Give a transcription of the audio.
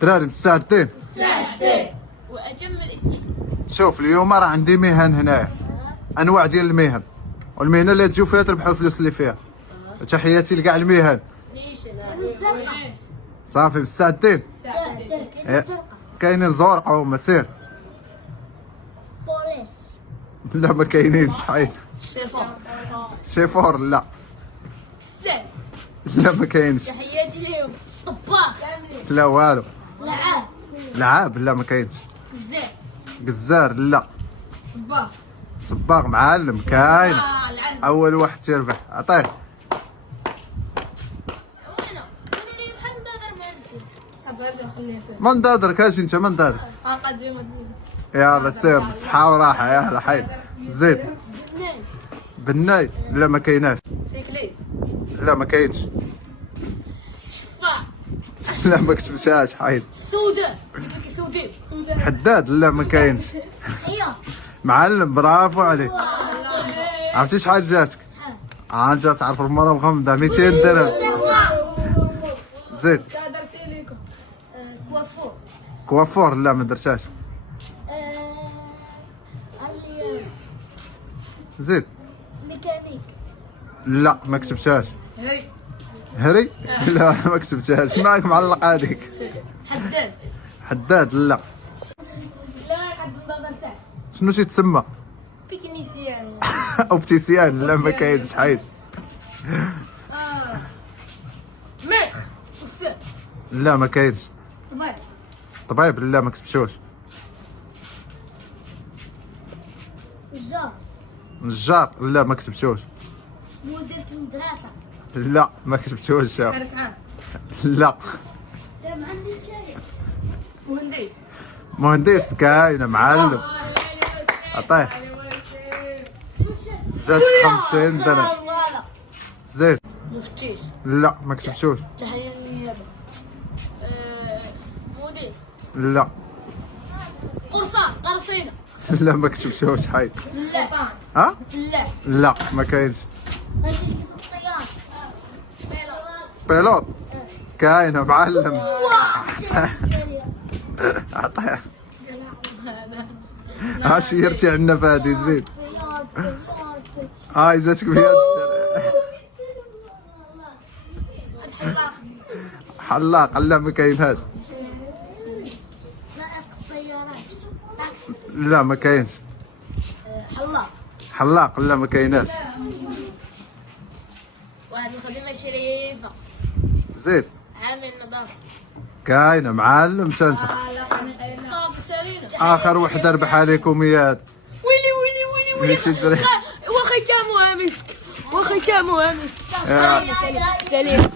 دراري مستعدين؟ مستعدين واجمل اسئله. شوف اليوم راه عندي مهن هنايا، انواع ديال المهن، والمهنه اللي تجيو فيها تربحوا الفلوس اللي فيها. تحياتي لكاع المهن. ليش صافي مستعدين؟ كاينين زرقاء هما سير. بوليس لا ما كاينينش حي. شيفور شيفور لا. كساب لا ما كاينش. تحياتي ليهم. طباخ لا والو. لعاب لعاب لا ما كاينش. كذاب قزار لا. صباغ صباغ معلم كاين. العز اول واحد تيربح عطيه. وينه اللي بحال دادر مهندسين هذا خليه يصير من دادرك اجي انت من دادرك. قديمه يلا سير بالصحة وراحة يلا حي. زيد. بناي لا ما كايناش. سيكليس لا ما كاينش. شفاع لا ما كتبتهاش حيد. سوداء سوداء حداد لا ما كاينش. خيار معلم برافو عليك. عرفتي شحال جاتك؟ انت تعرف المره مغمضه 200 درهم. زيد. كوافور كوافور لا ما درتهاش. زيد. ميكانيك لا ما كتبتهاش. هري هري لا ما كتبتهاش معاك معلق هذيك. حداد حداد لا. لا حد دابا ساعه شنو تيتسمى؟ تكنيسيان اوبتيسيان لا ما كاينش حيد. ميتر استاذ لا ما كاينش. طبيب طبيب لا ما كتبتوش. نجار نجار لا ما كتبتوش. مدير المدرسه لا ما كتبتوش. فارس عام لا. ما عندي جاي مهندس مهندس كاينه معلم. عطيه. جاتك 50 درهم. زيد. مفتيش لا ما كتبتوش. تحية النيابة مدير لا. قرصينة لا ما كتبتوش حيد. لا ها؟ لا لا ما كاينش. رئيس الطيار بيلوت كاينه معلم. عطيه. ها شيرتي عندنا فهادي زيد. هاي جاتك بيد. حلاق لا ما كاينهاش. سائق السيارات لا ما كاينش. حلاق حلاق لا ما كايناش. واحد الخدمة شريفة زيد. عامل نظافة كاينه معلم شنت. صاب سرينة اخر وحده ربح عليكم اياه. ويلي ماشي دري. وختامها مسك وختامها مسك يا. سليم